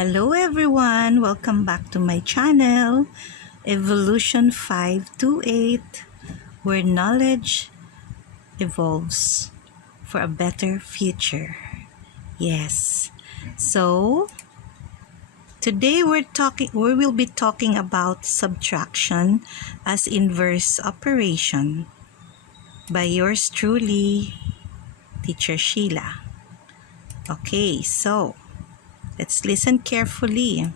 Hello everyone! Welcome back to my channel, Evolution 528, where knowledge evolves for a better future. Yes. So, today we will be talking about subtraction as inverse operation by yours truly, Teacher Sheila. Okay, so let's listen carefully.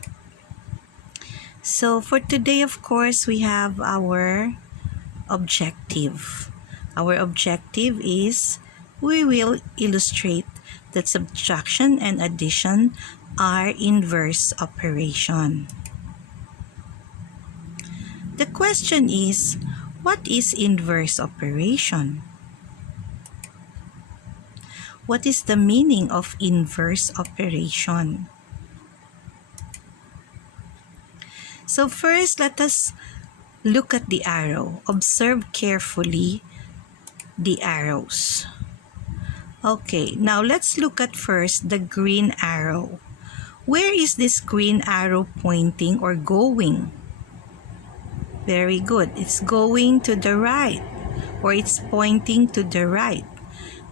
So for today, of course, we have our objective. Our objective is we will illustrate that subtraction and addition are inverse operation. The question is, what is inverse operation? What is the meaning of inverse operation? So first, let us look at the arrow. Observe carefully the arrows. Okay, now let's look at first the green arrow. Where is this green arrow pointing or going? Very good. It's going to the right, or it's pointing to the right.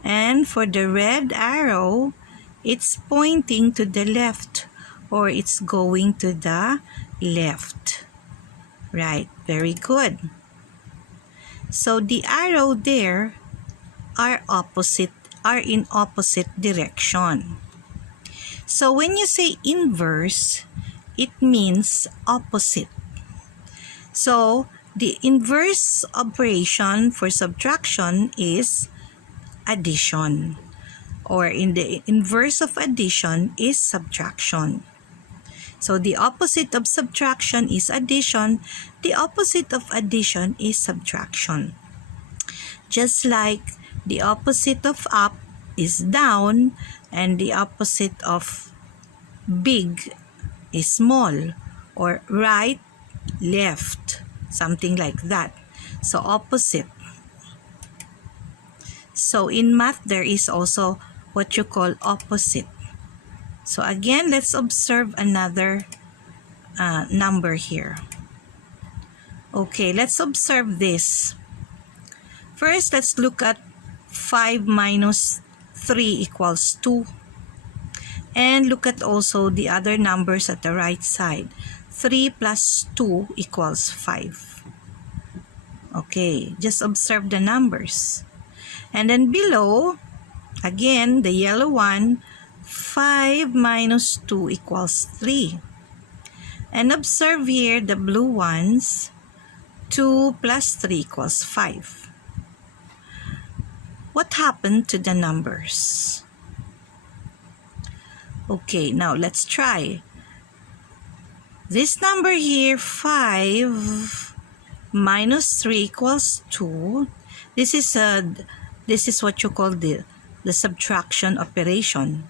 And for the red arrow, it's pointing to the left, or it's going to the left. Right, very good. So the arrow there are in opposite direction. So when you say inverse, it means opposite. So the inverse operation for subtraction is addition, or in the inverse of addition is subtraction. So the opposite of subtraction is addition. The opposite of addition is subtraction. Just like the opposite of up is down, and the opposite of big is small, or right, left, something like that. So opposite. So in math, there is also what you call opposite. So again, let's observe another number here. Okay, let's observe this. First, let's look at 5 minus 3 equals 2. And look at also the other numbers at the right side. 3 plus 2 equals 5. Okay, just observe the numbers. And then below, again, the yellow one, 5 minus 2 equals 3. And observe here the blue ones, 2 plus 3 equals 5. What happened to the numbers? Okay, now let's try. This number here, 5 minus 3 equals 2. This is what you call the subtraction operation.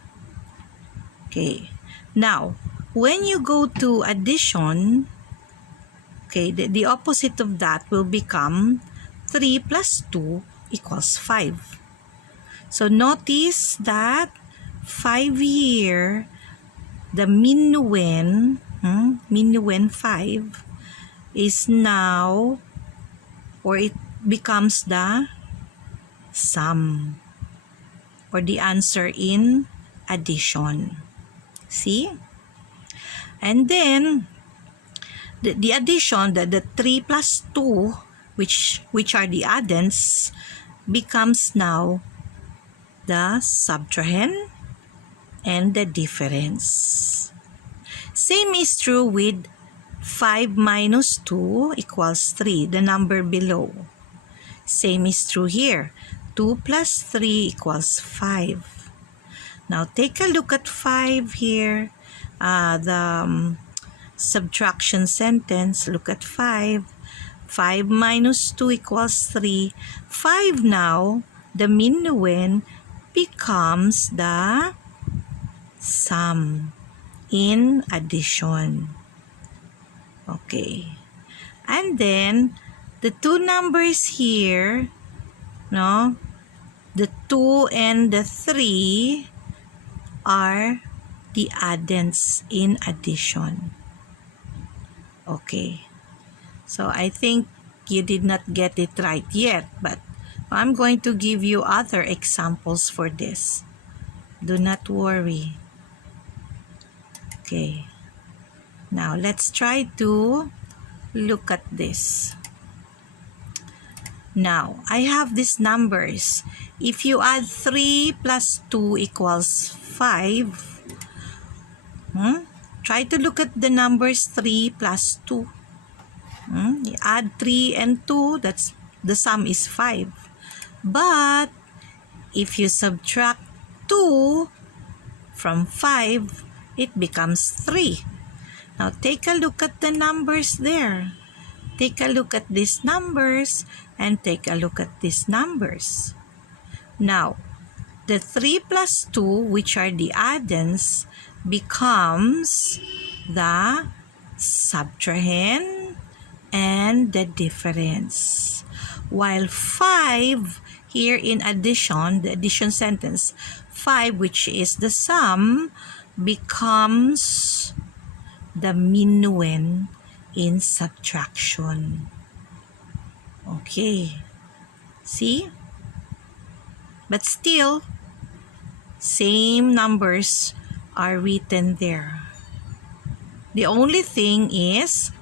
Okay, now when you go to addition, okay, the opposite of that will become 3 plus 2 equals 5. So notice that 5 here, the minuend 5 is now, or it becomes the sum, or the answer in addition. See? And then the addition, the 3 plus 2, which are the addends, becomes now the subtrahend and the difference. Same is true with 5 minus 2 equals 3, the number below. Same is true here. 2 plus 3 equals 5. Now take a look at 5 here. The subtraction sentence. Look at 5. 5 minus 2 equals 3. 5 now, the minuend, becomes the sum in addition. Okay. And then the two numbers here, the 2 and the 3 are the addends in addition. Okay. So I think you did not get it right yet, but I'm going to give you other examples for this. Do not worry. Okay. Now let's try to look at this. Now, I have these numbers. If you add 3 plus 2 equals 5, try to look at the numbers 3 plus 2. You add 3 and 2, that's the sum is 5. But if you subtract 2 from 5, it becomes 3. Now, take a look at the numbers there. Take a look at these numbers and take a look at these numbers. Now, the 3 plus 2, which are the addends, becomes the subtrahend and the difference. While 5, here in addition, the addition sentence, 5, which is the sum, becomes the minuend in subtraction. Okay. See? But still, same numbers are written there. The only thing is,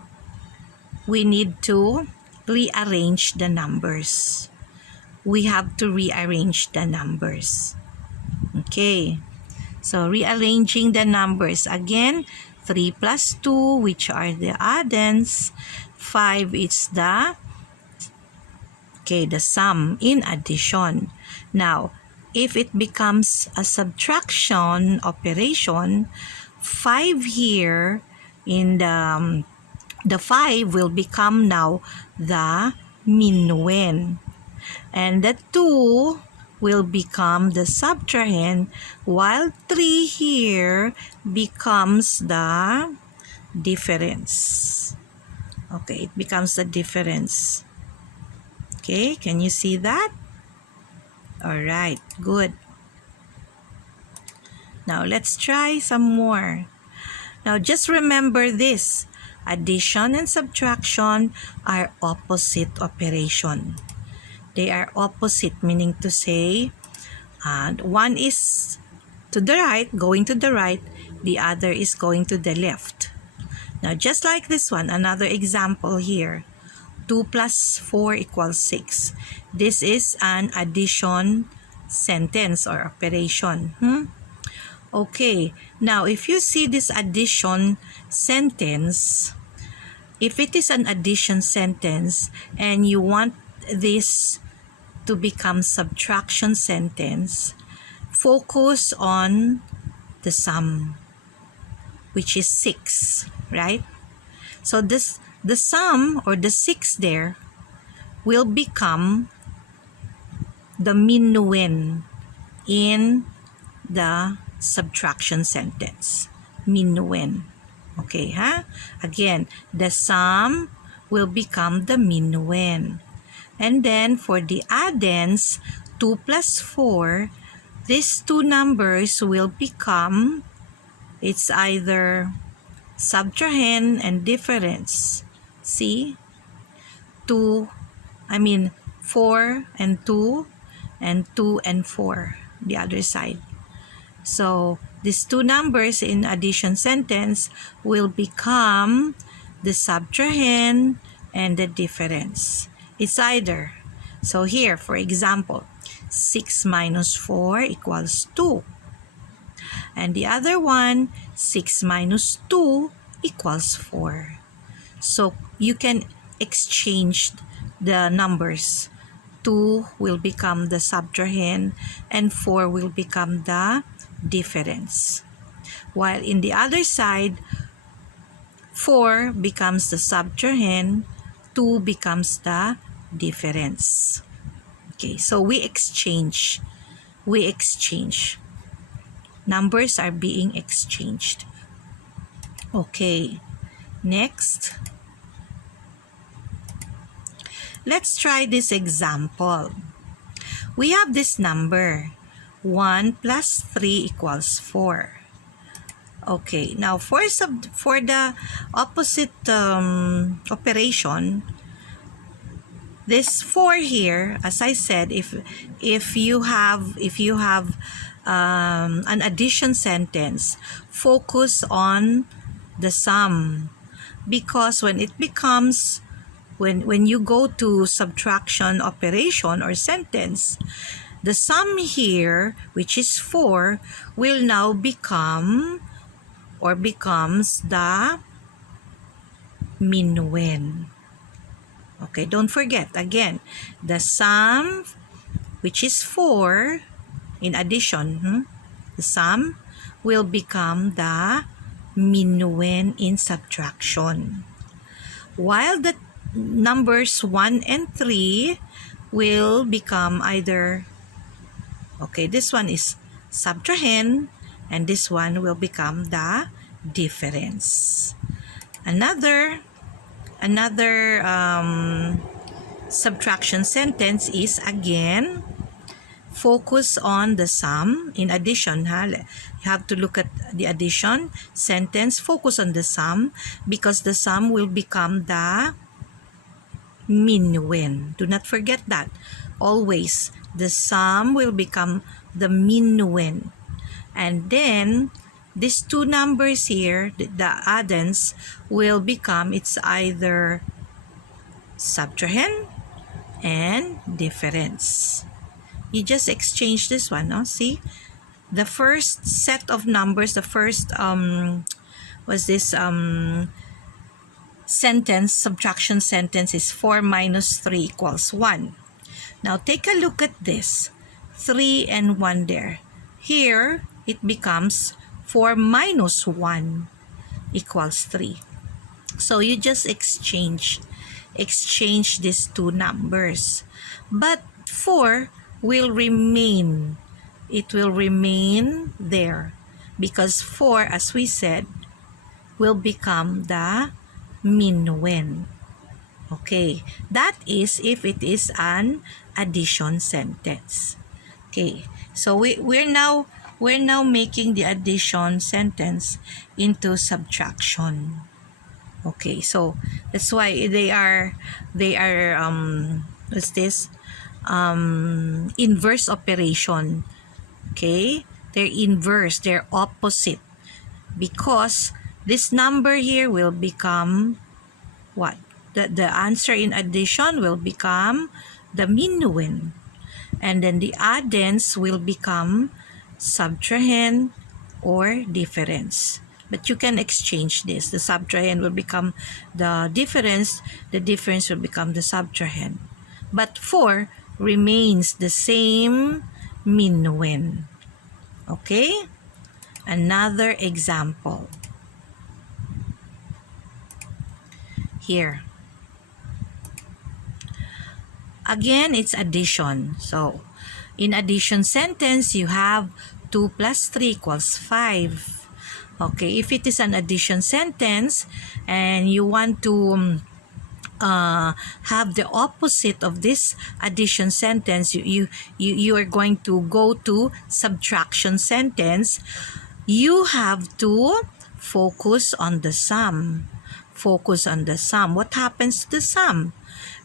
we need to rearrange the numbers. We have to rearrange the numbers. Okay. So, rearranging the numbers. Again, 3 plus 2, which are the addends. 5 is the sum in addition. Now, if it becomes a subtraction operation, 5 here in the 5 will become now the minuend. And the 2 will become the subtrahend, while 3 here becomes the difference. Okay, it becomes the difference. Okay, can you see that? Alright, good. Now, let's try some more. Now, just remember this. Addition and subtraction are opposite operation. They are opposite, meaning to say, one is to the right, going to the right, the other is going to the left. Now, just like this one, another example here. 2 plus 4 equals 6. This is an addition sentence or operation. Okay, now if you see this addition sentence, if it is an addition sentence and you want this to become subtraction sentence, focus on the sum, which is 6, right? So the sum or the 6 there will become the minuend in the subtraction sentence. Minuend. Okay, Again, the sum will become the minuend. And then for the addends, 2 plus 4, these two numbers will become, it's either subtrahend and difference. See? 4 and 2 and 2 and 4, the other side. So, these two numbers in addition sentence will become the subtrahend and the difference. It's either. So, here, for example, 6 minus 4 equals 2. And the other one, 6 minus 2 equals 4. So, you can exchange the numbers. 2 will become the subtrahend and 4 will become the difference. While in the other side, 4 becomes the subtrahend, 2 becomes the difference. Okay, so we exchange. Numbers are being exchanged. Okay, next. Let's try this example. We have this number, 1 plus 3 equals 4. Okay, now for the opposite operation, this 4 here, as I said, if you have an addition sentence, focus on the sum, because when it becomes when you go to subtraction operation or sentence, the sum here, which is 4, will now become or becomes the minuend. Okay, don't forget, again, the sum, which is 4, in addition, the sum will become the minuend in subtraction. While the numbers 1 and 3 will become either, okay, this one is subtrahend, and this one will become the difference. Another subtraction sentence is, again, focus on the sum. In addition, you have to look at the addition sentence, focus on the sum, because the sum will become the minuend. Do not forget that. Always, the sum will become the minuend. And then, these two numbers here, the addends, will become, it's either subtrahend and difference. You just exchange this one, no? See? The first set of numbers, the first, was this, sentence, subtraction sentence is 4 minus 3 equals 1. Now, take a look at this. 3 and 1 there. Here, it becomes 4 minus 1 equals 3. So, you just exchange these two numbers. But 4 will remain. It will remain there. Because 4, as we said, will become the minuend. Okay, that is if it is an addition sentence. Okay, so we're now making the addition sentence into subtraction. Okay, so that's why they are what's this, inverse operation. Okay, they're inverse, they're opposite, because this number here will become what? The answer in addition will become the minuend, and then the addends will become subtrahend or difference. But you can exchange this. The subtrahend will become the difference will become the subtrahend. But 4 remains the same minuend. Okay? Another example. Here. Again, it's addition. So, in addition sentence, you have 2 plus 3 equals 5. Okay, if it is an addition sentence and you want to have the opposite of this addition sentence, you are going to go to subtraction sentence. You have to focus on the sum. Focus on the sum. What happens to the sum?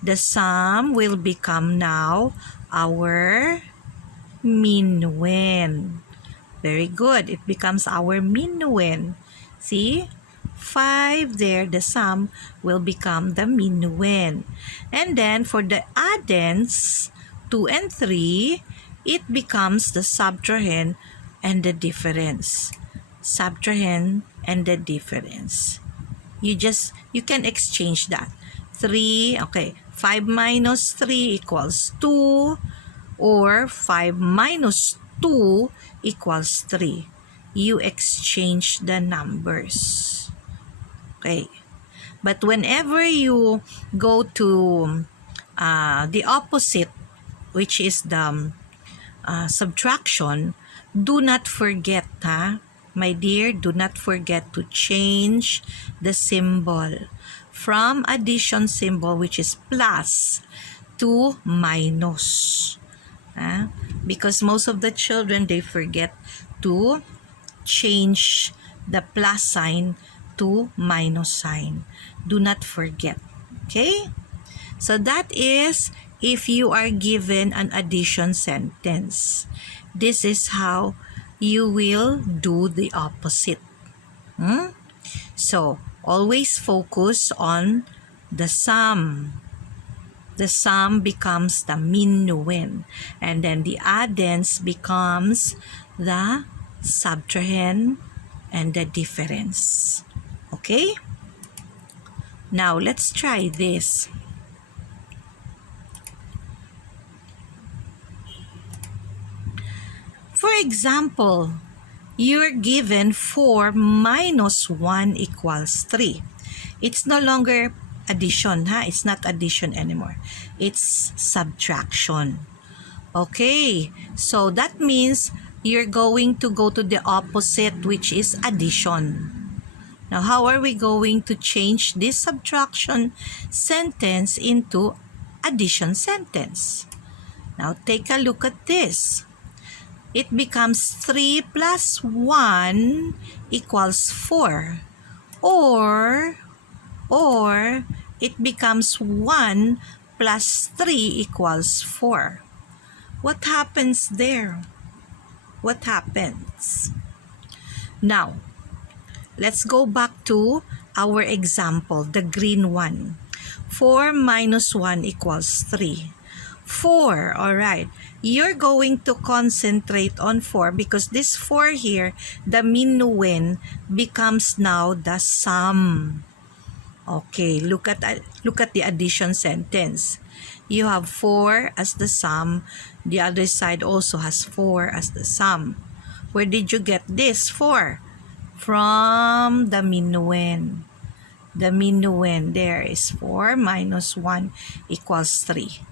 The sum will become now our minuend. Very good. It becomes our minuend. See? 5 there, the sum will become the minuend. And then for the addends, 2 and 3, it becomes the subtrahend and the difference. Subtrahend and the difference. You can exchange that. 3, okay, 5 minus 3 equals 2, or 5 minus 2 equals 3. You exchange the numbers. Okay. But whenever you go to the opposite, which is the subtraction, do not forget, my dear, do not forget to change the symbol from addition symbol, which is plus, to minus. Because most of the children, they forget to change the plus sign to minus sign. Do not forget. Okay? So that is if you are given an addition sentence. This is how you will do the opposite. So, always focus on the sum. The sum becomes the minuend. And then the addends becomes the subtrahend and the difference. Okay? Now, let's try this. For example, you're given 4 minus 1 equals 3. It's no longer addition, ha? It's not addition anymore. It's subtraction. Okay, so that means you're going to go to the opposite, which is addition. Now, how are we going to change this subtraction sentence into addition sentence? Now, take a look at this. It becomes 3 plus 1 equals 4. Or it becomes 1 plus 3 equals 4. What happens there? What happens? Now, let's go back to our example, the green one. 4 minus 1 equals 3. 4, alright. You're going to concentrate on 4 because this 4 here, the minuend, becomes now the sum. Okay, look at the addition sentence. You have 4 as the sum. The other side also has 4 as the sum. Where did you get this 4? From the minuend. The minuend there is 4 minus 1 equals 3.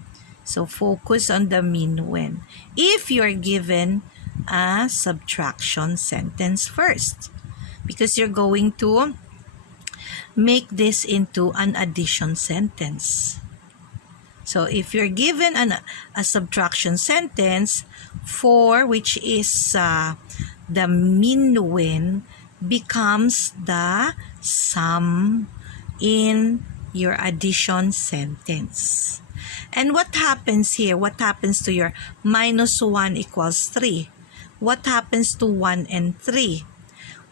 So focus on the minuend. If you're given a subtraction sentence first, because you're going to make this into an addition sentence. So if you're given a subtraction sentence, 4, which is the minuend, becomes the sum in your addition sentence. And what happens here? What happens to your minus 1 equals 3? What happens to 1 and 3?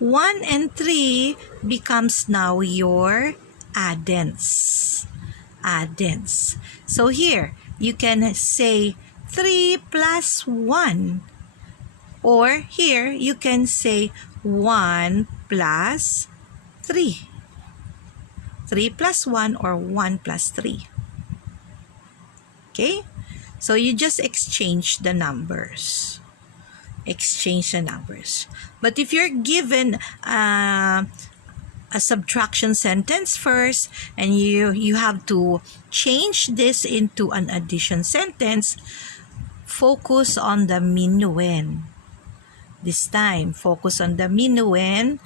1 and 3 becomes now your addends. Addends. So here, you can say 3 plus 1. Or here, you can say 1 plus 3. 3 plus 1 or 1 plus 3. Okay? So you just exchange the numbers. Exchange the numbers. But if you're given a subtraction sentence first and you have to change this into an addition sentence, focus on the minuend. This time, focus on the minuend,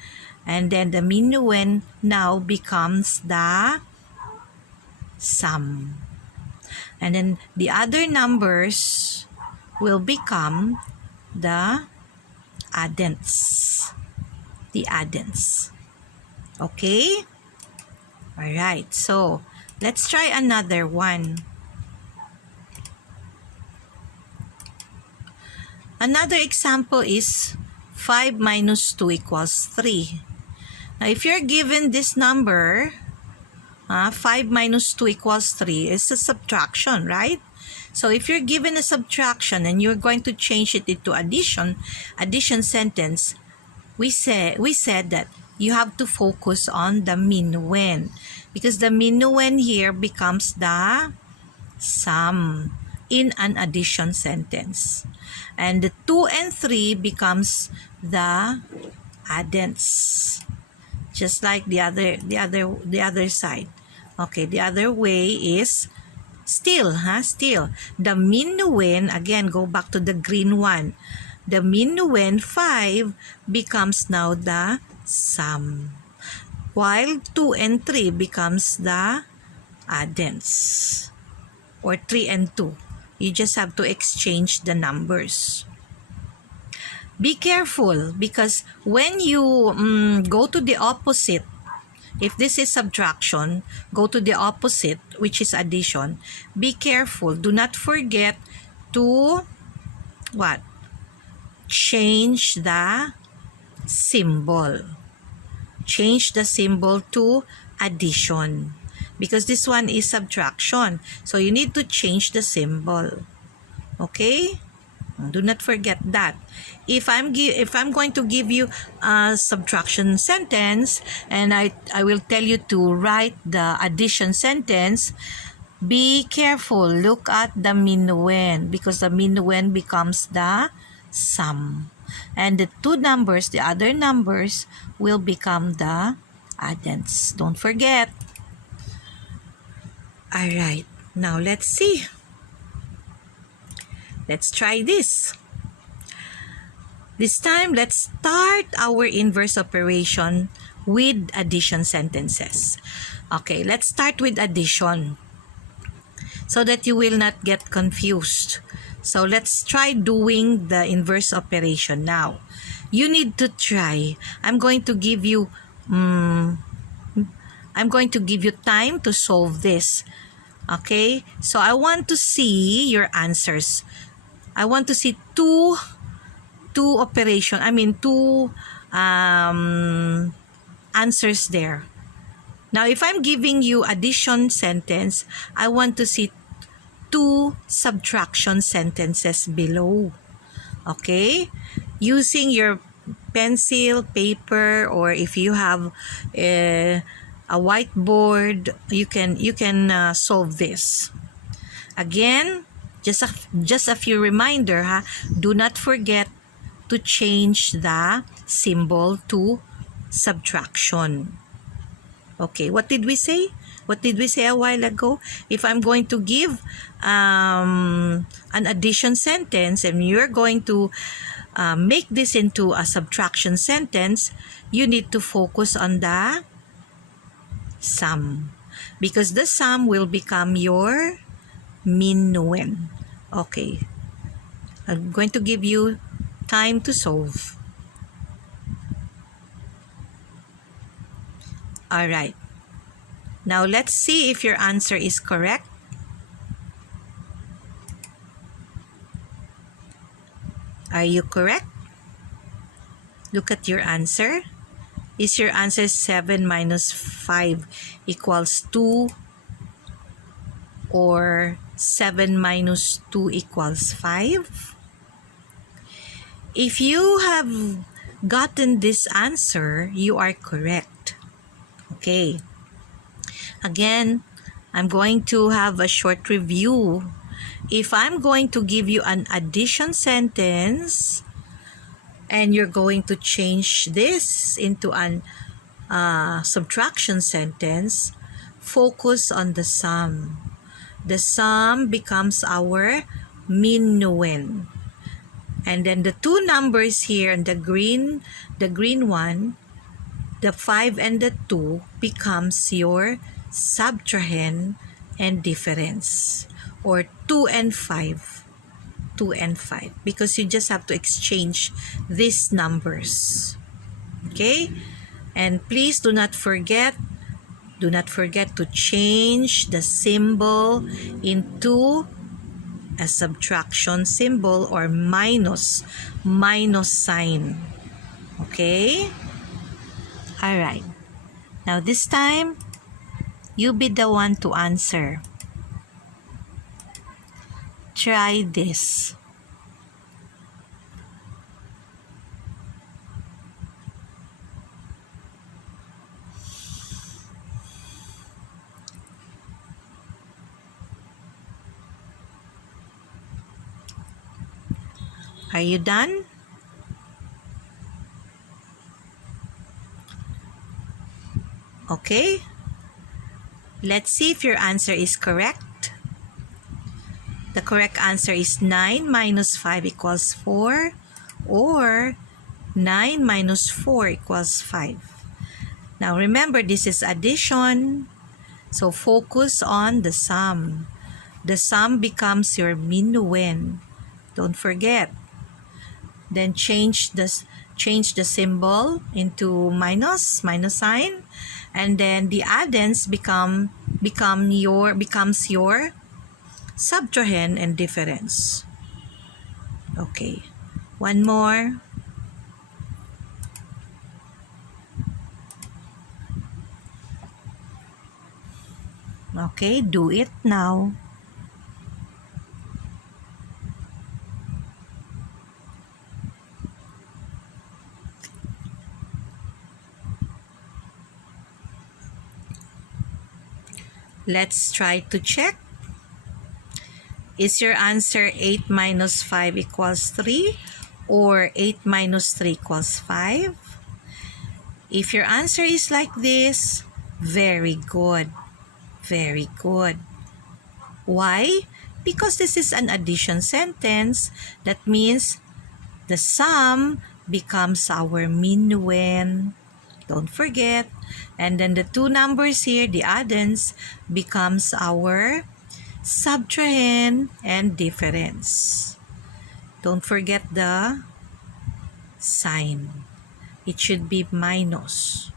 and then the minuend now becomes the sum. And then the other numbers will become the addends. The addends. Okay? Alright, so let's try another one. Another example is 5 minus 2 equals 3. Now, if you're given this number, 5 minus 2 equals 3 is a subtraction, right? So if you're given a subtraction and you're going to change it into addition sentence, we said that you have to focus on the minuend because the minuend here becomes the sum in an addition sentence. And the 2 and 3 becomes the addends. Just like the other side. Okay, the other way is still the minuend, again, go back to the green one. The minuend 5 becomes now the sum, while 2 and 3 becomes the addends, or 3 and 2. You just have to exchange the numbers. Be careful because when you go to the opposite, if this is subtraction, go to the opposite, which is addition. Be careful. Do not forget to what? Change the symbol. Change the symbol to addition because this one is subtraction. So you need to change the symbol. Okay? Do not forget that. If I'm going to give you a subtraction sentence and I will tell you to write the addition sentence, be careful. Look at the minuend because the minuend becomes the sum. And the two numbers, the other numbers, will become the addends. Don't forget. Alright, now let's see. Let's try this. This time, let's start our inverse operation with addition sentences. Okay, let's start with addition so that you will not get confused. So let's try doing the inverse operation now. You need to try. I'm going to give you time to solve this. Okay? So I want to see your answers. I want to see two answers there. Now, if I'm giving you addition sentence, I want to see two subtraction sentences below. Okay? Using your pencil, paper, or if you have a whiteboard, you can solve this. Again, just a few reminder, do not forget to change the symbol to subtraction. Okay, what did we say? What did we say a while ago? If I'm going to give an addition sentence and you're going to make this into a subtraction sentence, you need to focus on the sum because the sum will become your minuend. Okay, I'm going to give you time to solve. All right. Now let's see if your answer is correct. Are you correct? Look at your answer. Is your answer 7 minus 5 equals 2 or 7 minus 2 equals 5? If you have gotten this answer, you are correct. Okay. Again, I'm going to have a short review. If I'm going to give you an addition sentence and you're going to change this into an subtraction sentence, focus on the sum. The sum becomes our minuend. And then the two numbers here, and the green one, the 5 and the 2 becomes your subtrahend and difference, or 2 and 5, because you just have to exchange these numbers. Okay? And please do not forget to change the symbol into a subtraction symbol or minus sign. Okay? All right. Now this time, you be the one to answer. Try this. Are you done? Okay. Let's see if your answer is correct. The correct answer is 9 minus 5 equals 4 or 9 minus 4 equals 5. Now remember, this is addition. So focus on the sum. The sum becomes your minuend. Don't forget. then change the symbol into minus sign, and then the addends becomes your subtrahend and difference. Okay, one more. Okay, do it now. Let's try to check. Is your answer 8 minus 5 equals 3 or 8 minus 3 equals 5? If your answer is like this, very good. Very good. Why? Because this is an addition sentence. That means the sum becomes our minuend. Don't forget. And then the two numbers here, the addends, becomes our subtrahend and difference. Don't forget the sign. It should be minus.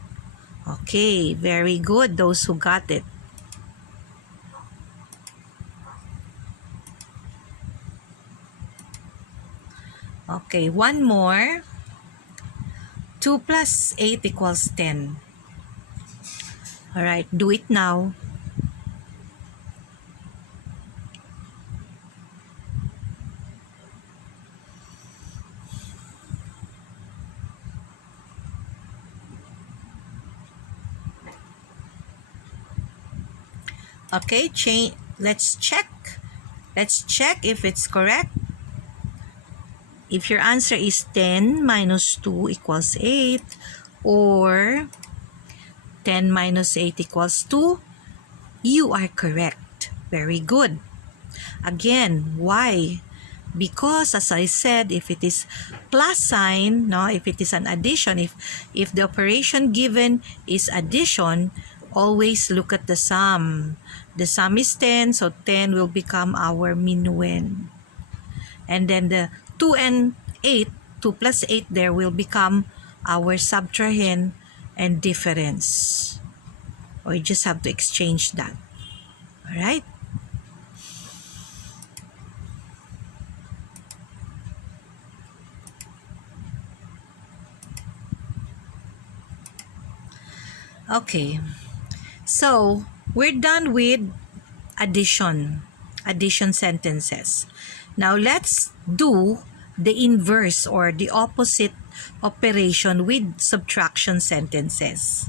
Okay, very good, those who got it. Okay, one more. 2 plus 8 equals 10. Alright, do it now. Okay, let's check. Let's check if it's correct. If your answer is 10 minus 2 equals 8 or 10 minus 8 equals 2, you are correct. Very good. Again, why? Because as I said, if it is plus sign, no, if it is an addition, if the operation given is addition, always look at the sum. The sum is 10, so 10 will become our minuend. And then the 2 and 8, 2 plus 8 there will become our subtrahend and difference. Or you just have to exchange that. Alright? Okay. So, we're done with addition sentences. Now, let's do the inverse or the opposite operation with subtraction sentences.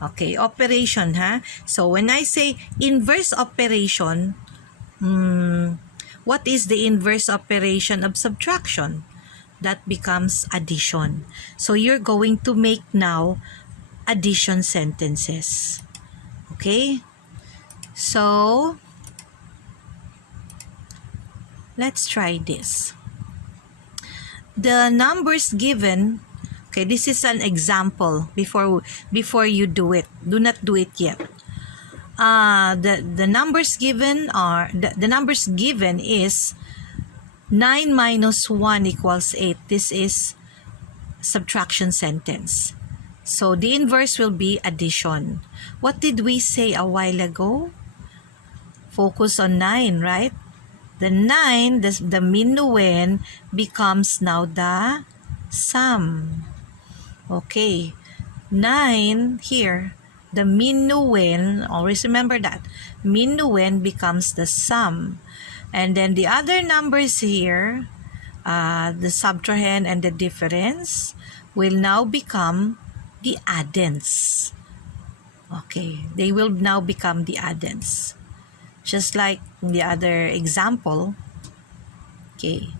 Okay, operation, ha? So, when I say inverse operation, what is the inverse operation of subtraction? That becomes addition. So, you're going to make now addition sentences. Okay? So, let's try this. The numbers given, okay, this is an example before you do it. Do not do it yet. The numbers given are, the numbers given is 9 minus 1 equals 8. This is subtraction sentence. So, the inverse will be addition. What did we say a while ago? Focus on 9, right? The 9, the minuend, becomes now the sum. Okay. 9 here, the minuend, always remember that. Minuend becomes the sum. And then the other numbers here, the subtrahend and the difference, will now become the addends. Okay, they will now become the addends. Just like in the other example. Okay,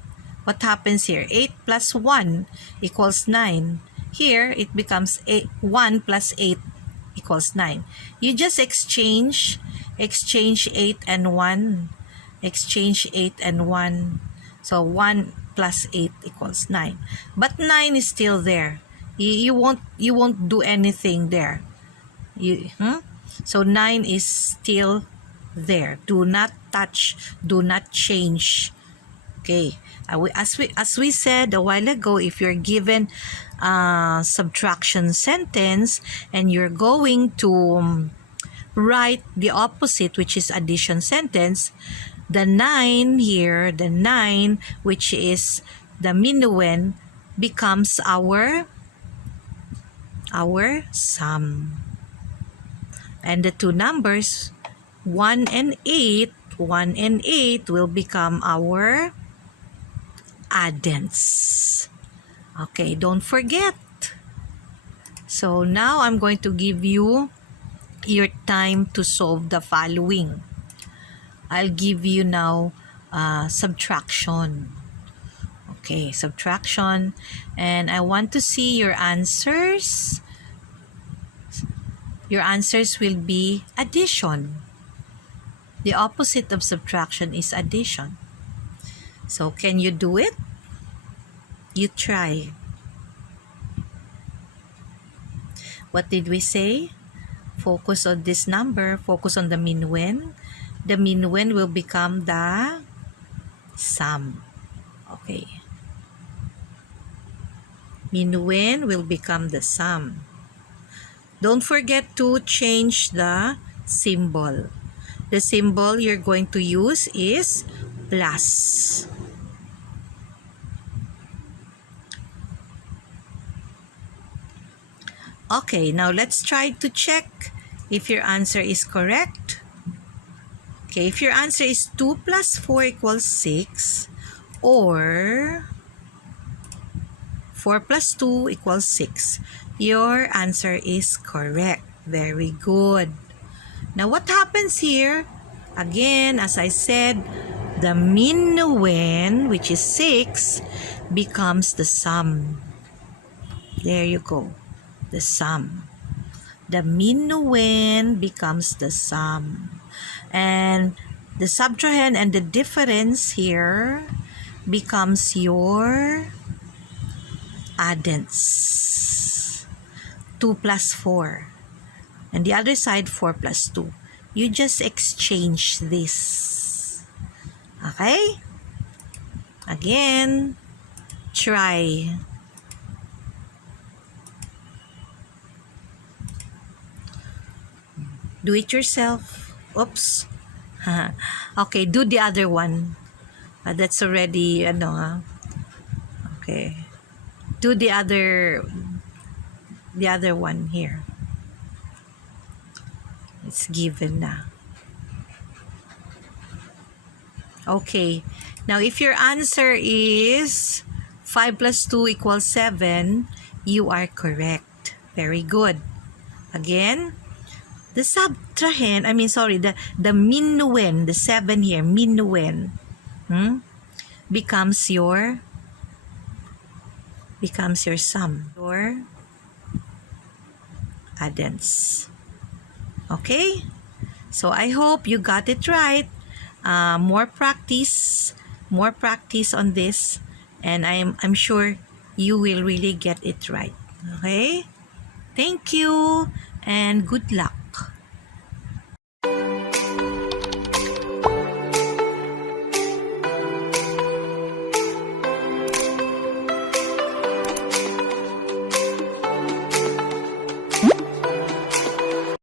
what happens here? 8 plus 1 equals 9. Here, it becomes 1 plus 8 equals 9. You just exchange 8 and 1. Exchange 8 and 1. So, 1 plus 8 equals 9. But 9 is still there. You won't do anything there. So 9 is still there. Do not touch, do not change. Okay, as we said a while ago, if you're given a subtraction sentence and you're going to write the opposite, which is addition sentence, the 9 here, the 9, which is the minuend, becomes our sum. And the two numbers, 1 and 8, 1 and 8 will become our addends. Okay, don't forget. So now I'm going to give you your time to solve the following. I'll give you now subtraction. Okay, subtraction. And I want to see your answers. Your answers will be addition. The opposite of subtraction is addition. So can you do it? You try. What did we say? Focus on this number. Focus on the minuend. The minuend will become the sum. Okay. Minuend will become the sum. Don't forget to change the symbol. The symbol you're going to use is plus. Okay, now let's try to check if your answer is correct. Okay, if your answer is 2 plus 4 equals 6, or 4 plus 2 equals 6, your answer is correct. Very good. Now what happens here? Again, as I said, the minuend, which is 6, becomes the sum. There you go. The sum. The minuend becomes the sum. And the subtrahend and the difference here becomes your addends. 2 plus 4. And the other side, 4 plus 2. You just exchange this. Okay? Again, try. Do it yourself. Oops. Okay, do the other one. That's already, okay. Do the other one here. It's given na. Okay. Now, if your answer is 5 plus 2 equals 7, you are correct. Very good. Again, the subtrahend, the minuend, the 7 here, minuend, becomes your sum, your addends. Okay? So I hope you got it right. More practice on this, and I'm sure you will really get it right. Okay? Thank you and good luck.